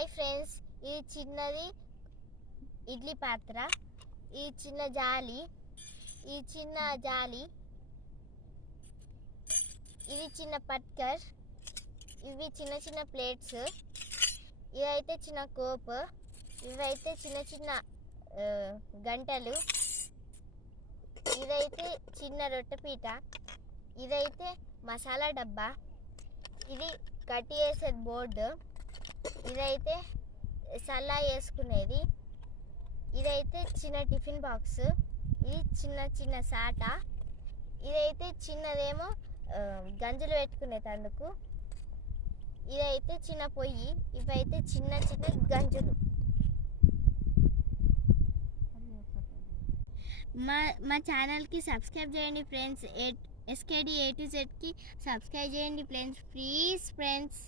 Hi friends, ఇది చిన్నది ఇడ్లీ పాత్ర, ఈ చిన్న జాలి, ఈ చిన్న జాలి, ఇది చిన్న పట్కర్, ఇవి చిన్న చిన్న ప్లేట్స్, ఇదైతే చిన్న కోప్, ఇవైతే చిన్న చిన్న గంటలు, ఇదైతే చిన్న రొట్టెపీట, ఇదైతే మసాలా డబ్బా, ఇది కట్టి వేసే బోర్డు, ఇదైతే సల్లా వేసుకునేది, ఇదైతే చిన్న టిఫిన్ బాక్స్, ఇది చిన్న చిన్న సాట, ఇదైతే చిన్నదేమో గంజులు పెట్టుకునే తందుకు, ఇదైతే చిన్న పొయ్యి, ఇవైతే చిన్న చిన్న గంజులు. మా ఛానల్కి సబ్స్క్రైబ్ చేయండి ఫ్రెండ్స్. SKD A to Zకి సబ్స్క్రైబ్ చేయండి ఫ్రెండ్స్, ప్లీజ్ ఫ్రెండ్స్.